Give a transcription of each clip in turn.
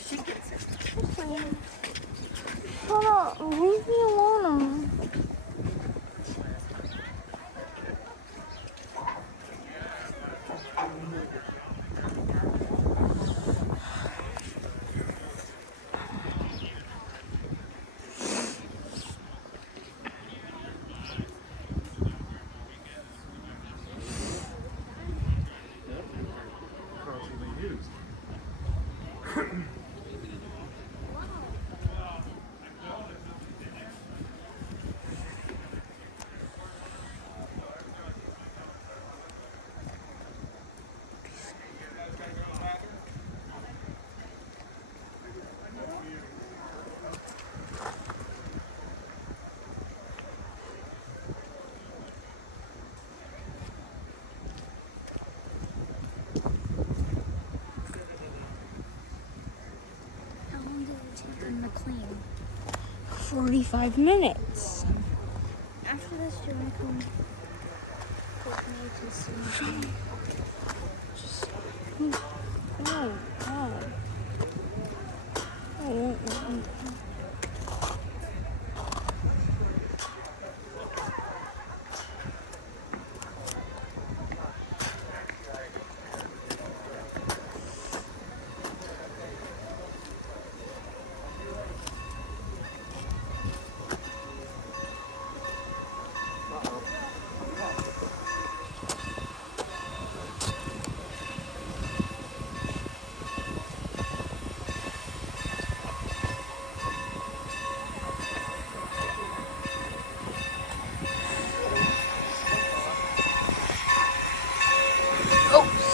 she gets it. Shut up. Leave me alone. How long did it take them to clean? 45 minutes. After this, do you want to come with me to see? Just... Oh, God. I won't let me.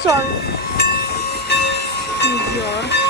Sorry. Yeah.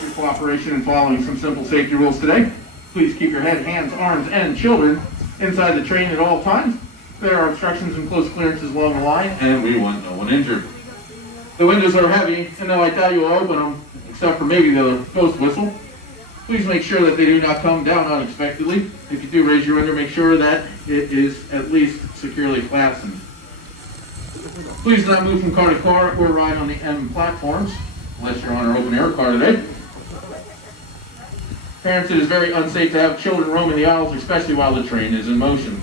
Your cooperation in following some simple safety rules today. Please keep your head, hands, arms, and children inside the train at all times. There are obstructions and close clearances along the line, and we want no one injured. The windows are heavy, and though I doubt you will open them, except for maybe the ghost whistle, please make sure that they do not come down unexpectedly. If you do raise your window, make sure that it is at least securely fastened. Please do not move from car to car or ride on the M platforms, unless you're on our open air car today. Parents, it is very unsafe to have children roaming the aisles, especially while the train is in motion.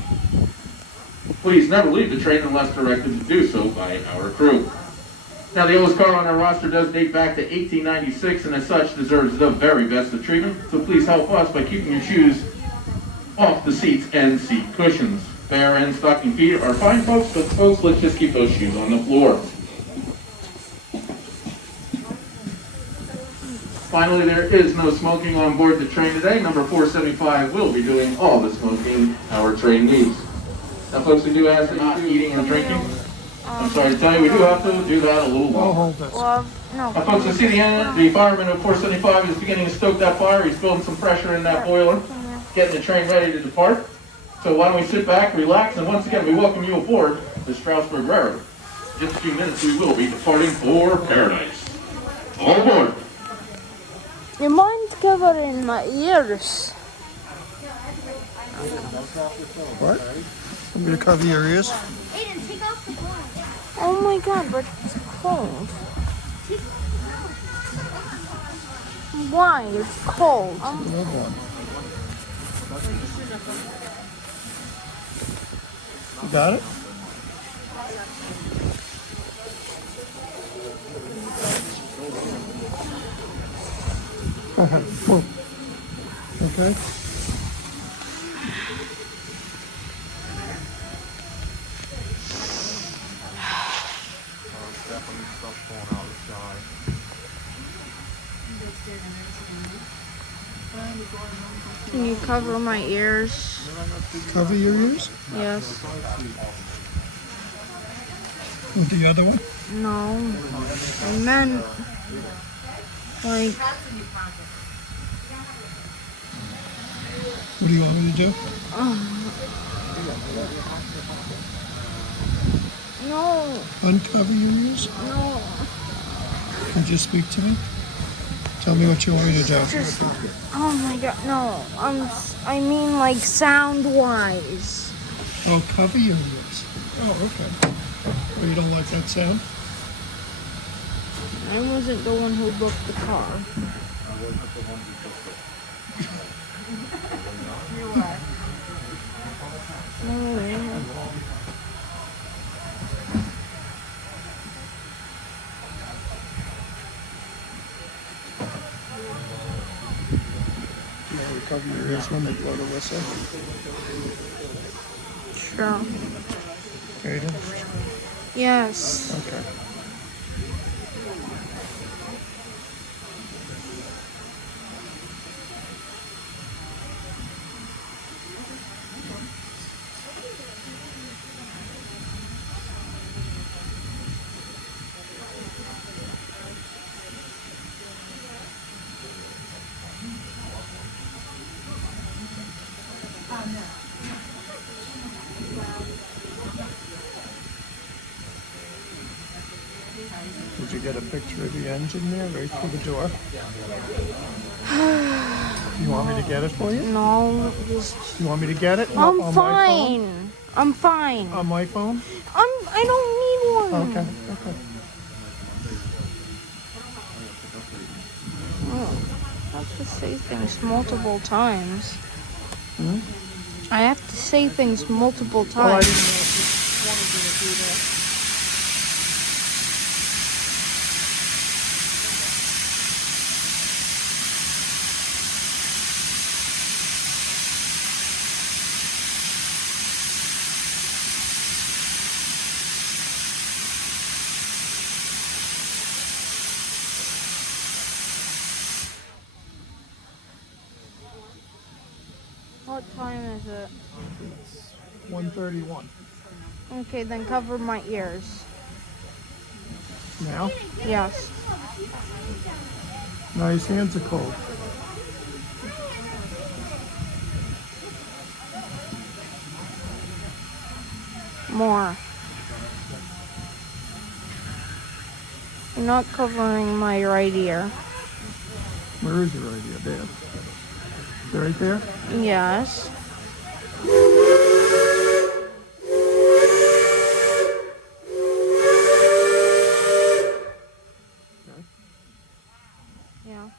Please never leave the train unless directed to do so by our crew. Now, the oldest car on our roster does date back to 1896, and as such deserves the very best of treatment. So please help us by keeping your shoes off the seats and seat cushions. Bare and stocking feet are fine, folks, but folks, let's just keep those shoes on the floor. Finally, there is no smoking on board the train today. Number 475 will be doing all the smoking our train needs. Now, folks, we do ask that you're not eating and drinking. I'm sorry to tell you, we do have to do that a little longer. Well, no. Now, folks, I see the fireman of 475 is beginning to stoke that fire. He's building some pressure in that boiler, getting the train ready to depart. So why don't we sit back, relax, and once again, we welcome you aboard the Strasburg Railroad. In just a few minutes, we will be departing for paradise. All aboard. You mind covering my ears? What? I'm going to cover your ears. Aiden, take off the glass. Oh my god, but it's cold. Why? It's cold. Another one. You got it? Okay. Can you cover my ears? Cover your ears? Yes. With the other one? No. I meant, like, What do you want me to do? no, Uncover your ears? no. And just speak to me? Tell me what you want me to do. Just, oh my god, no. I mean, like, sound-wise. Oh, cover your ears. Oh, okay. Oh, you don't like that sound? I wasn't the one who booked the car. No. Yeah, we cover your ears when they blow the whistle. Sure. Aiden? Yes. Okay. Did you get a picture of the engine there right through the door? You want me to get it for you? No, just... You want me to get it? I'm on fine. My phone? I'm fine. On my phone? I don't need one. Okay, okay. Oh, I have to say things multiple times. Hmm? I have to say things multiple Well, I times. didn't know if you wanted me to do that. What time is it? 1:31. Okay, then cover my ears. Now? Yes. No, his hands are cold. More. You're not covering my right ear. Where is your idea, Dad? Is it right there? Yes. Yeah.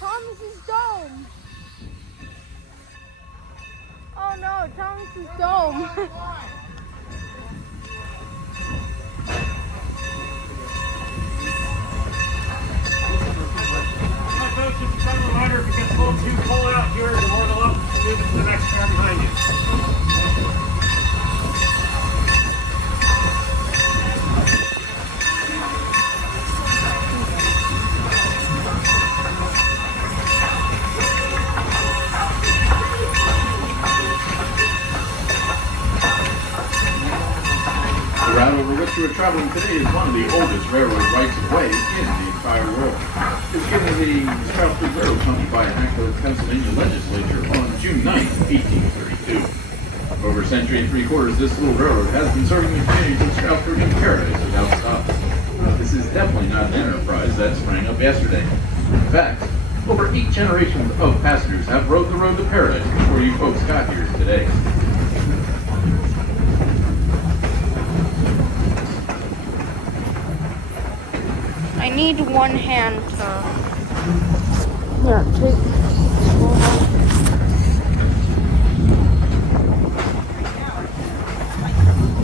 Thomas's dome. Oh no, Thomas's dome. Folks, if you come reminder, if it gets a little too cold out here, the more the up, move it to the next car behind you. The route over which you are traveling today is one of the oldest railroad rights-of-way in the entire world. It was given to the Strasburg Railroad Company by an act of the Pennsylvania legislature on June 9, 1832. Over a century and three-quarters, this little railroad has been serving the communities of Strasburg and Paradise without stop. This is definitely not an enterprise that sprang up yesterday. In fact, over 8 generations of passengers have rode the road to Paradise before you folks got here today. I need one hand to... Here, take...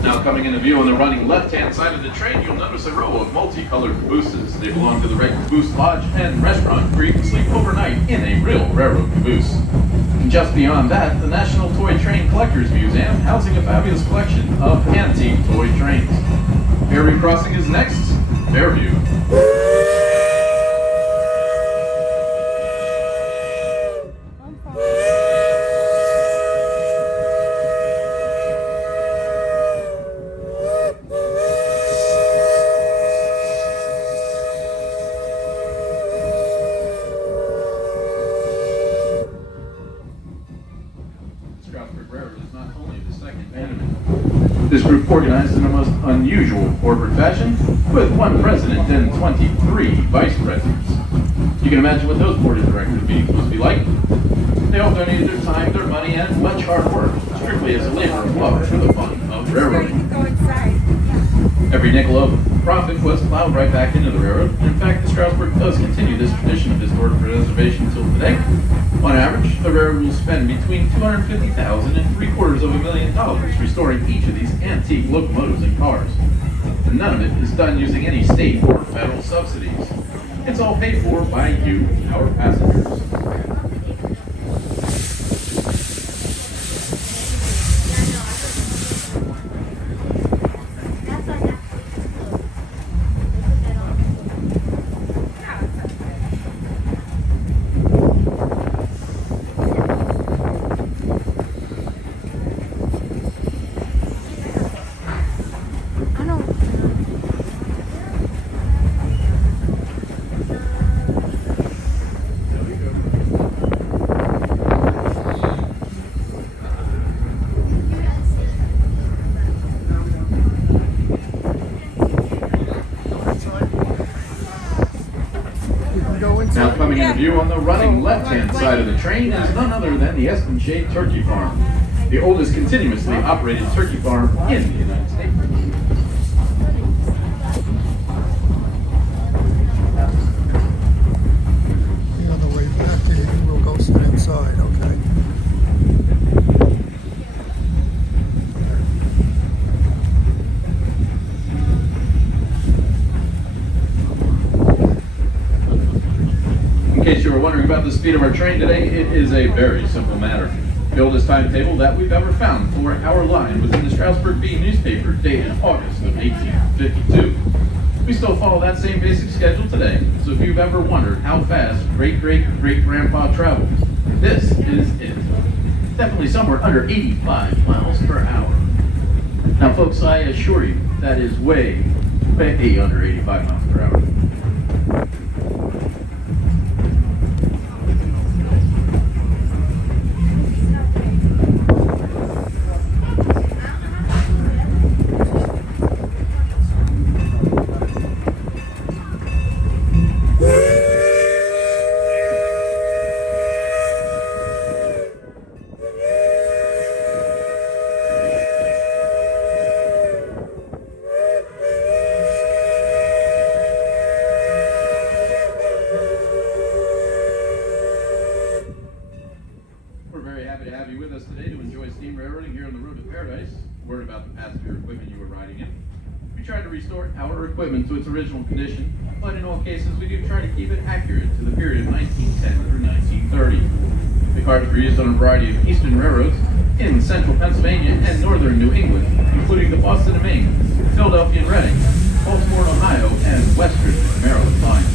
Now coming into view on the running left-hand side of the train, you'll notice a row of multicolored cabooses. They belong to the Red Caboose Lodge and Restaurant, where you can sleep overnight in a real railroad caboose. And just beyond that, the National Toy Train Collectors Museum, housing a fabulous collection of antique toy trains. Fairview Crossing is next. Fairview. Strasburg Railroad is not only the second abandonment. This group organized in a most unusual corporate fashion, with one president and 23 vice presidents. You can imagine what those board of directors meetings must be like. They all donated their time, their money, and much hard work, strictly as a labor of love for the fun of railroading. Every nickel of profit was plowed right back into the railroad. And in fact, the Strasburg does continue this tradition of historic preservation until today. On average, the railroad will spend between $250,000 and $750,000 restoring each of these antique locomotives and cars. And none of it is done using any state or federal subsidies. It's all paid for by you, our passengers. Now coming into view on the running left-hand side of the train is none other than the Espenshade Turkey Farm, the oldest continuously operated turkey farm in the United States. Yeah, on the way back, we'll go sit inside, okay? In case you were wondering about the speed of our train today, it is a very simple matter. The oldest timetable that we've ever found for our line was in the Strasburg Bee newspaper dated August of 1852. We still follow that same basic schedule today, so if you've ever wondered how fast great-great-great-grandpa traveled, this is it. Definitely somewhere under 85 miles per hour. Now folks, I assure you, that is way under 85 miles per hour. We're very happy to have you with us today to enjoy steam railroading here on the road to paradise. Word about the passenger equipment you were riding in. We try to restore our equipment to its original condition, but in all cases we do try to keep it accurate to the period of 1910 through 1930. The cars were used on a variety of eastern railroads in central Pennsylvania and northern New England, including the Boston and Maine, Philadelphia and Reading, Baltimore and Ohio, and western Maryland lines.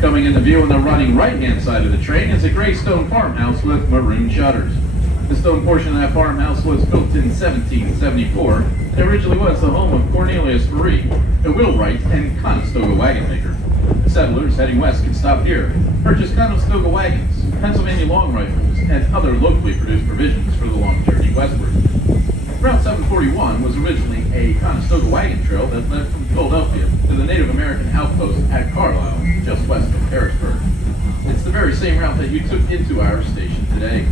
Coming into view on the running right-hand side of the train is a gray stone farmhouse with maroon shutters. The stone portion of that farmhouse was built in 1774 and originally was the home of Cornelius Faree, a wheelwright and Conestoga wagon maker. Settlers heading west could stop here, purchase Conestoga wagons, Pennsylvania long rifles, and other locally produced provisions for the long journey westward. Route 741 was originally a Conestoga wagon trail that led from Philadelphia to the Native American outpost at Carlisle, just west of Harrisburg. It's the very same route that you took into our station today.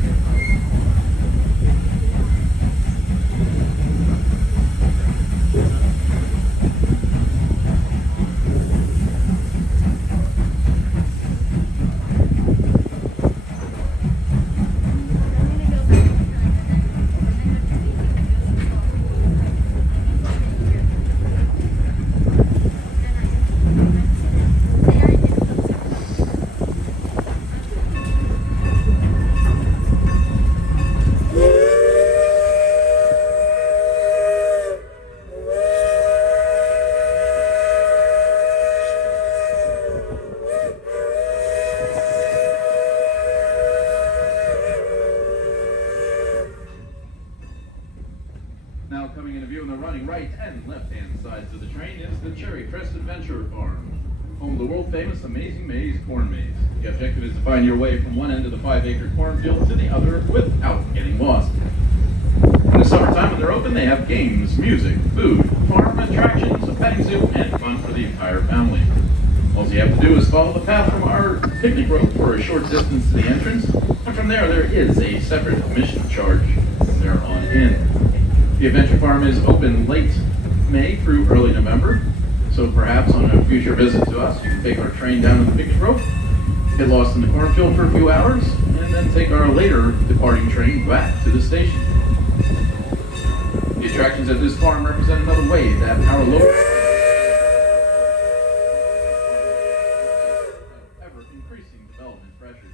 Now coming into view on the running right and left-hand sides of the train is the Crest Adventure Farm, home of the world-famous Amazing Maze corn maze. The objective is to find your way from one end of the 5-acre cornfield to the other without getting lost. In the summertime when they're open, they have games, music, food, farm attractions, a petting zoo, and fun for the entire family. All you have to do is follow the path from our picnic rope for a short distance to the entrance, and from there is a separate admission charge from there on in. The Adventure Farm is open late May through early November, so perhaps on a future visit to us, you can take our train down to the picnic rope, get lost in the cornfield for a few hours, and then take our later departing train back to the station. The attractions at this farm represent another way that our local ever-increasing development pressures.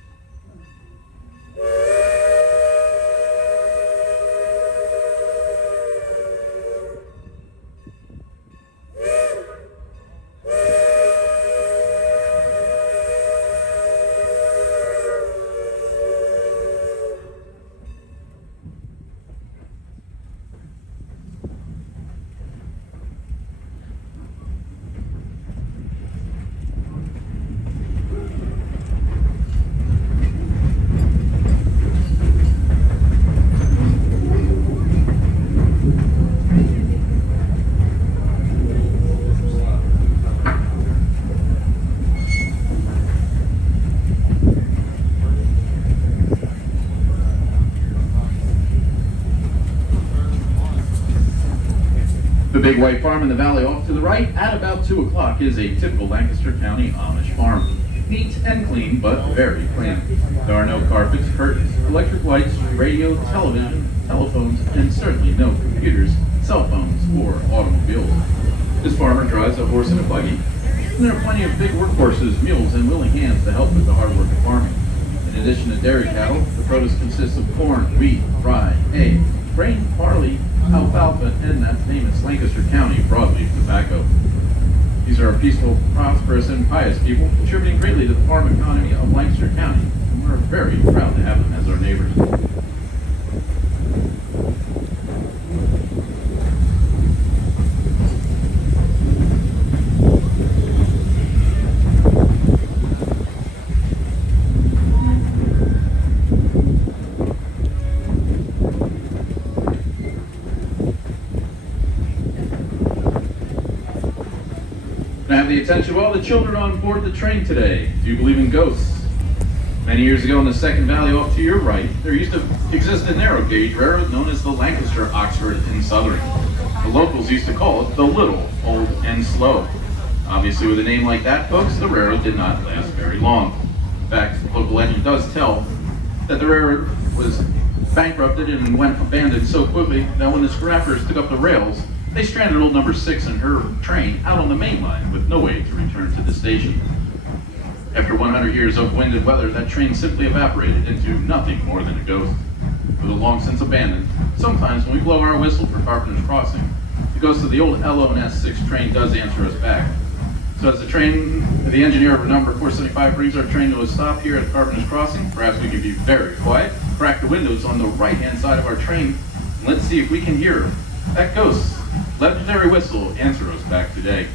The big white farm in the valley off to the right, at about 2 o'clock, is a typical Lancaster County Amish farm. Neat and clean, but very plain. There are no carpets, curtains, electric lights, radio, television, telephones, and certainly no computers, cell phones, or automobiles. This farmer drives a horse and a buggy, and there are plenty of big workhorses, mules, and willing hands to help with the hard work of farming. In addition to dairy cattle, the produce consists of corn, wheat, rye, hay, grain, barley, alfalfa, and that famous Lancaster County broadleaf tobacco. These are peaceful, prosperous, and pious people, contributing greatly to the farm economy of Lancaster County, and we're very proud to have them as our neighbors. I have the attention of all the children on board the train today. Do you believe in ghosts? Many years ago in the Second Valley off to your right, there used to exist a narrow gauge railroad known as the Lancaster, Oxford, and Southern. The locals used to call it the Little, Old, and Slow. Obviously with a name like that, folks, the railroad did not last very long. In fact, local legend does tell that the railroad was bankrupted and went abandoned so quickly that when the scrappers took up the rails, they stranded old number 6 and her train out on the main line with no way to return to the station. After 100 years of wind and weather, that train simply evaporated into nothing more than a ghost. It was long since abandoned. Sometimes when we blow our whistle for Carpenter's Crossing, the ghost of the old LONS 6 train does answer us back. So as the engineer of number 475 brings our train to a stop here at Carpenter's Crossing, perhaps we can be very quiet, crack the windows on the right-hand side of our train, and let's see if we can hear that ghost's legendary whistle answer us back today.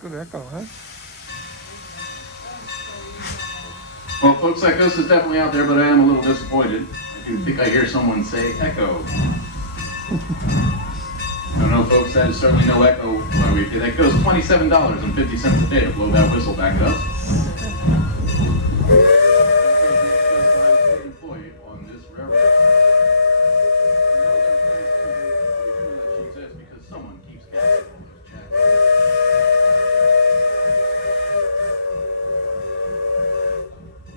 Good echo, huh? Well, folks, that ghost is definitely out there, but I am a little disappointed. I do think I hear someone say echo. No, folks, that is certainly no echo. That goes $27.50 a day to blow that whistle back at us. Employee on this railroad. She exists because someone keeps cashing all those checks.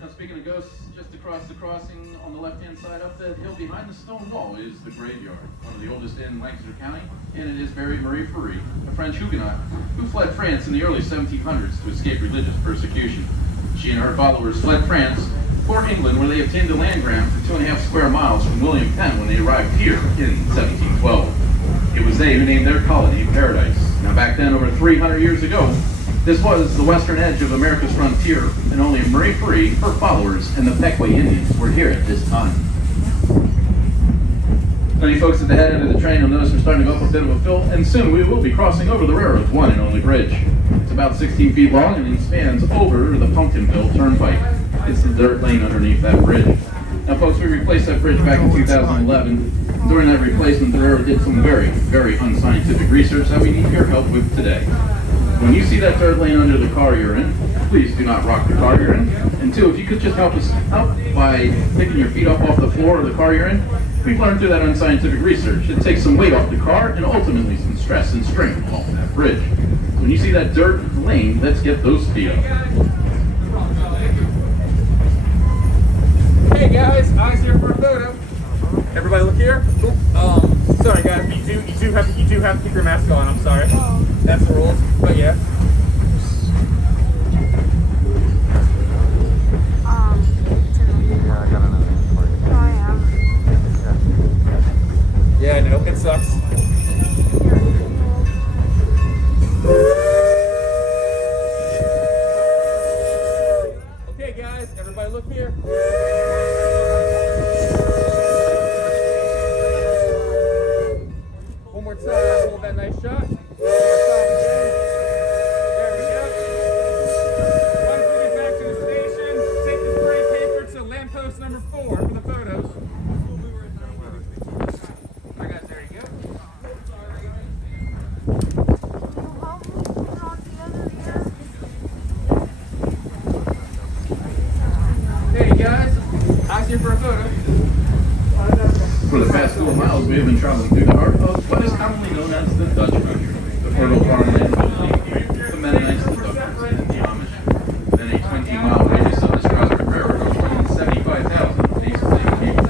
Now, speaking of ghosts, just across the crossing on the left-hand side up the hill behind the stone wall is the graveyard, one of the oldest in Lancaster County, and it is buried Marie Ferry, a French Huguenot who fled France in the early 1700s to escape religious persecution. She and her followers fled France for England, where they obtained a land grant for 2.5 square miles from William Penn when they arrived here in 1712. It was they who named their colony Paradise. Now, back then, over 300 years ago, this was the western edge of America's frontier, and only Marie Ferry, her followers, and the Pequot Indians were here at this time. Now, you folks at the head end of the train will notice we're starting to go up a bit of a fill, and soon we will be crossing over the railroad's one and only bridge. It's about 16 feet long and it spans over the Pumpkinville Turnpike. It's the dirt lane underneath that bridge. Now, folks, we replaced that bridge back in 2011. During that replacement, the railroad did some very, very unscientific research that we need your help with today. When you see that dirt lane under the car you're in, please do not rock the car you're in. And two, if you could just help us out by picking your feet up off the floor of the car you're in, we've learned through that unscientific research it takes some weight off the car and ultimately some stress and strain off that bridge. So when you see that dirt lane, let's get those feet up. Hey guys, eyes here for a photo. Everybody look here. Cool. Sorry guys, you do have to keep your mask on, I'm sorry. That's the rules, but yeah. Yeah, I know, it sucks. Okay guys, everybody look here. One more time, hold that nice shot. There we go. Once we get back to the station, take the spray paper to lamppost number 4 for the photos. Alright guys, there you go. Hey guys, eyes here for a photo. For the past 4 miles, we have been traveling through the heart of what is commonly known as the Dutch country, the fertile farmland of the Mennonites, the Dutchers, and the Amish. Within a 20-mile radius of the Strasburg Railroad of more than 75,000 of these enslaved people.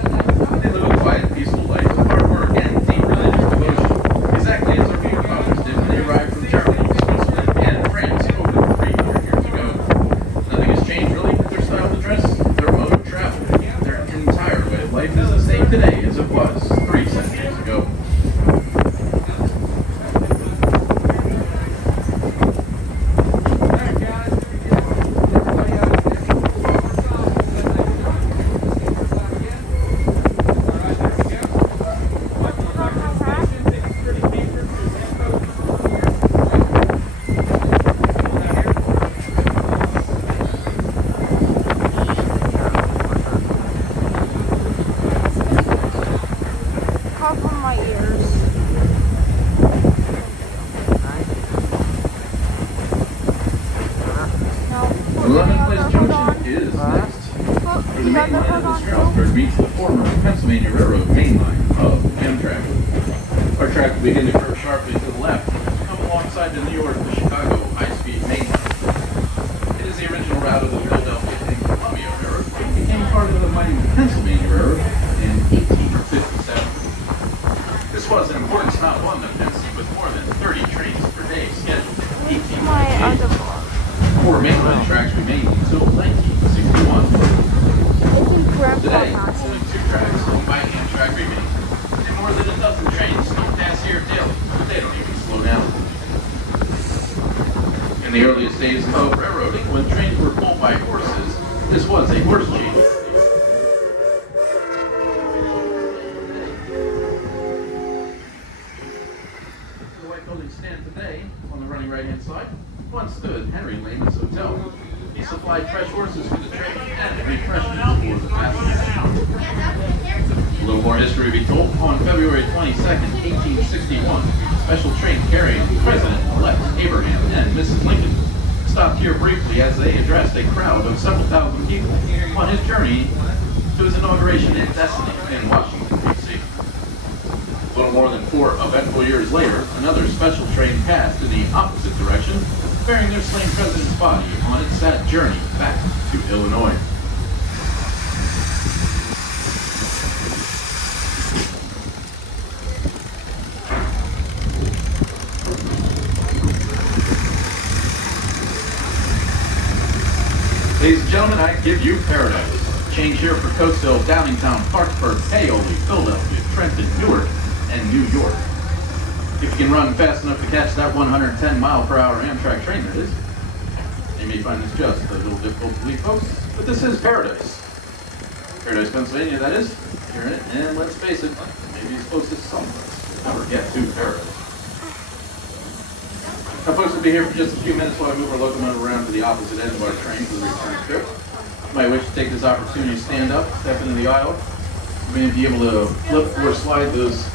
They live a quiet, peaceful life of hard work and deep religious devotion, exactly as our forefathers did when they arrived from Germany, Switzerland, and France over 300 years ago. Nothing has changed really with their style of dress, their mode of travel. Their entire way of life is the same today as it was 3 centuries ago. Cough on my ears. No. Lemon Place Junction is next. For the main line of the Strasburg meets the former Pennsylvania Railroad main line of Amtrak. Our track will begin to curve sharply to the left, come alongside the New York to Chicago high-speed main line. It is the original route of the Philadelphia and Columbia Railroad, which became part of the mighty Pennsylvania Railroad in 1857. This was an important stop on the Pennsy with more than 30 trains per day scheduled in My 1898. other vlog. 4 mainline tracks remained until 1961. Today, only 2 tracks owned by Amtrak remain, and more than a dozen trains still pass here daily, but they don't even slow down. In the earliest days of railroading, when trains were pulled by horses, this was a horse gauge. The white buildings stand today on the running right-hand side. Once stood Henry Lehman's Hotel. He supplied fresh horses for the train and refreshments for the passengers. A little more history to be told. On February 22nd, 1861, a special train carrying President-elect Abraham and Mrs. Lincoln stopped here briefly as they addressed a crowd of several thousand people on his journey to his inauguration in Destiny in Washington, D.C. A little more than 4 eventful years later, another special train passed in the opposite direction, bearing their slain president's body on its sad journey back to Illinois. Ladies and gentlemen, I give you paradise. Change here for Coatesville, Downingtown, Parkersburg, Paoli, Philadelphia, Trenton, Newark, and New York. If you can run fast enough to catch that 110-mile-per-hour Amtrak train, that is. You may find this just a little difficult to believe, folks, but this is paradise. Paradise, Pennsylvania, that is. You're in it, and let's face it, maybe as close as some of us will never get to paradise. Now, folks will be here for just a few minutes while I move our locomotive around to the opposite end of our train for the return trip. You might wish to take this opportunity to stand up, step into the aisle. You may be able to flip or slide those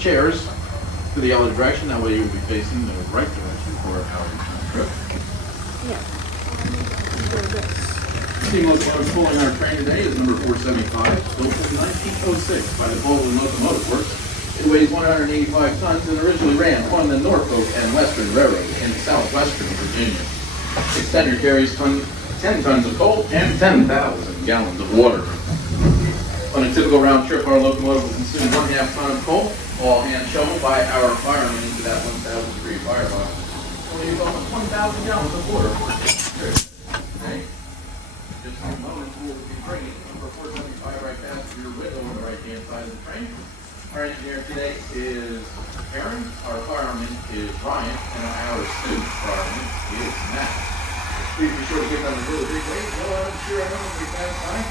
chairs to the other direction. That way you will be facing the right direction for our return trip. Yeah. The steam locomotive pulling our train today is number 475, built in 1906 by the Baldwin Locomotive Works. It weighs 185 tons and originally ran on the Norfolk and Western Railroad in southwestern Virginia. Its tender carries 10 tons of coal and 10,000 gallons of water. On a typical round trip, our locomotive will consume 1/2 ton of coal, all hand shovel by our firemen into that 1,000-degree firebox. We'll use almost 20,000 gallons of water for okay? Just in a moment, we'll be bringing number 475 right past your window on the right-hand side of the train. Our engineer today is Aaron, our fireman is Ryan, and our student fireman is Matt. Please be sure to give them a really big wave. I'm sure everyone will be satisfied.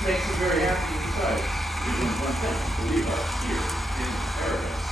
Makes them very happy inside. We're doing one thing to leave us here in paradise.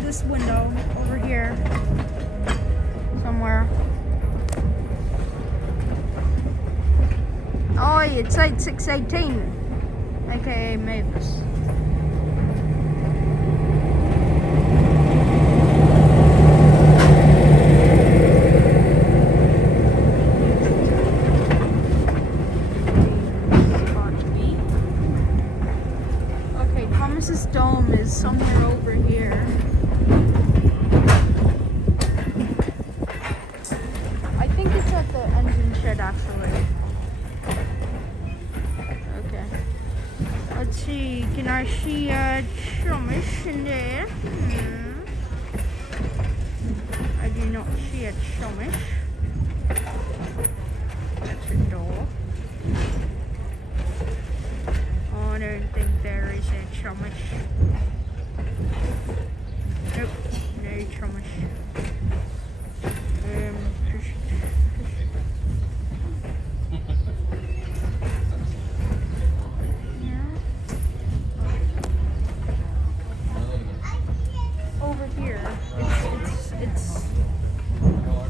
This window over here somewhere. Oh, it's 8618, aka Mavis. Okay, Thomas's Dome is somewhere over here. The engine shed, actually. Okay. Let's see. Can I see a Amish in there? I do not see a Amish. That's a door. Oh, I don't think there is a Amish. Nope, no Amish.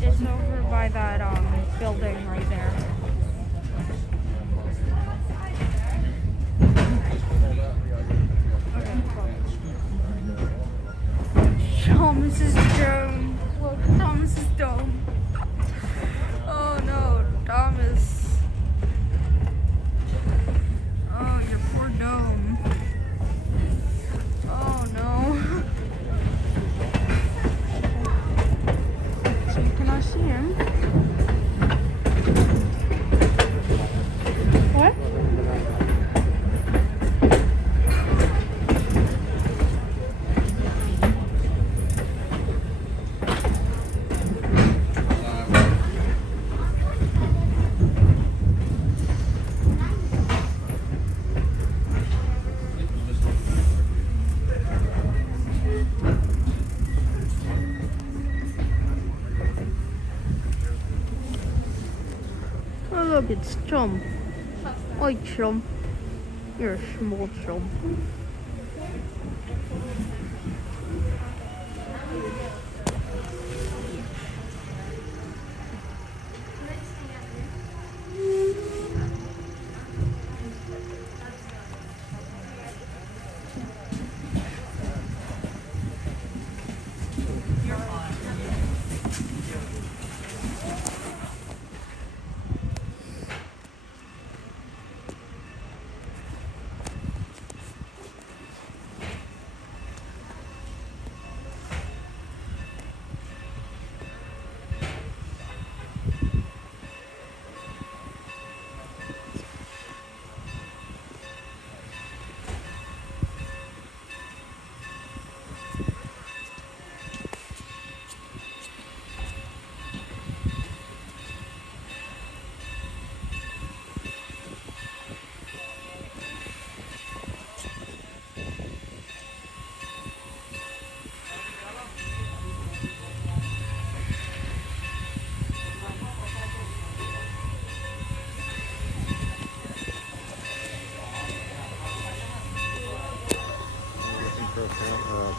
It's over by that building right there. Thomas's Dome. Look, Thomas's Dome. Oh no, Thomas. Oh, your poor dome. Oh no. Can I see him? What? Look, it's Chum. Oi, Chum. You're a small Chum.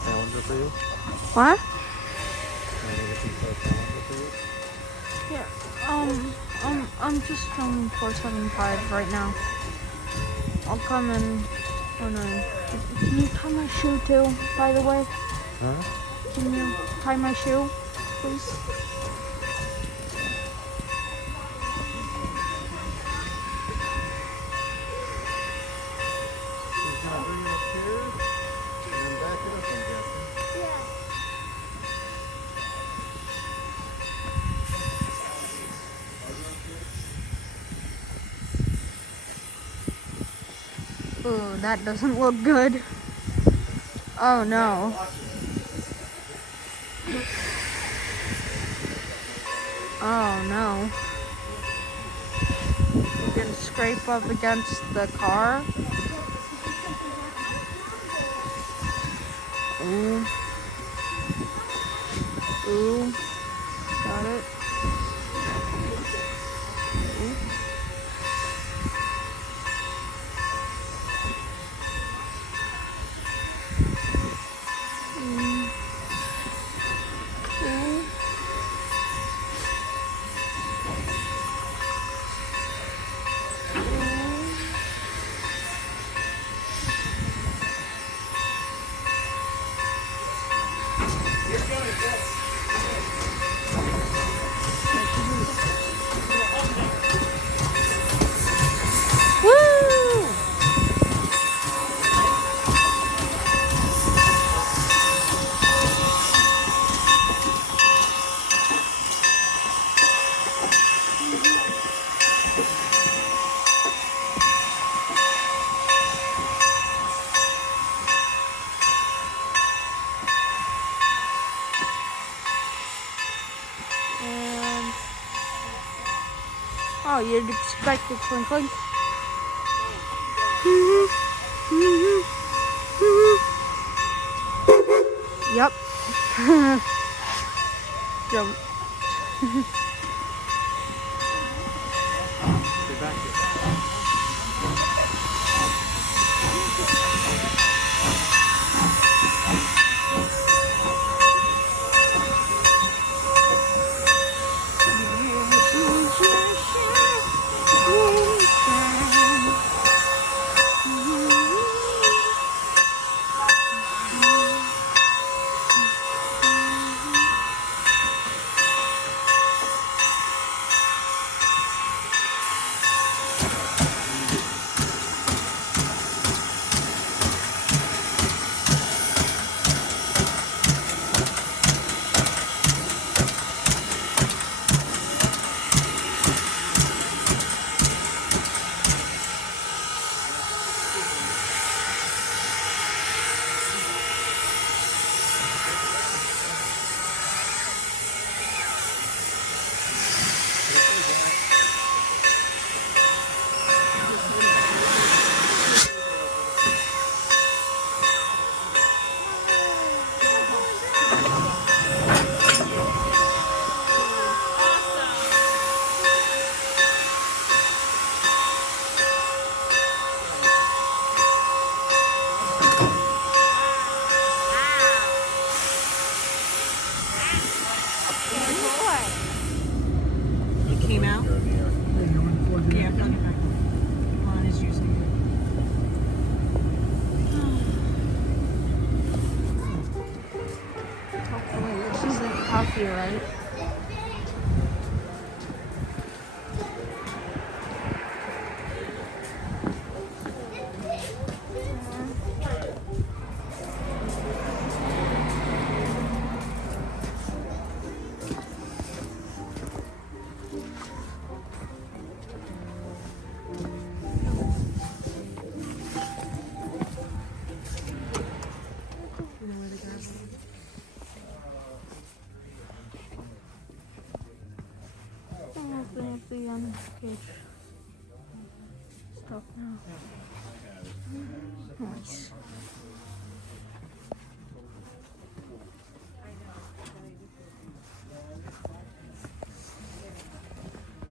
Calendar for you? What? Looking for a calendar for you? Yeah. I'm just filming 475 right now. I'll come in. Oh no. Can you tie my shoe too, by the way? Huh? Can you tie my shoe, please? He's gonna bring it upstairs and then back it up, I'm guessing. Ooh, that doesn't look good. Oh no. Oh no. You can scrape up against the car. Ooh. Ooh. Got it. Ooh. Woo! And oh, you'd expect the twinkling. Yep. Jump. Stay back here. here, right? I'm opening up the cage. Stop now. Nice.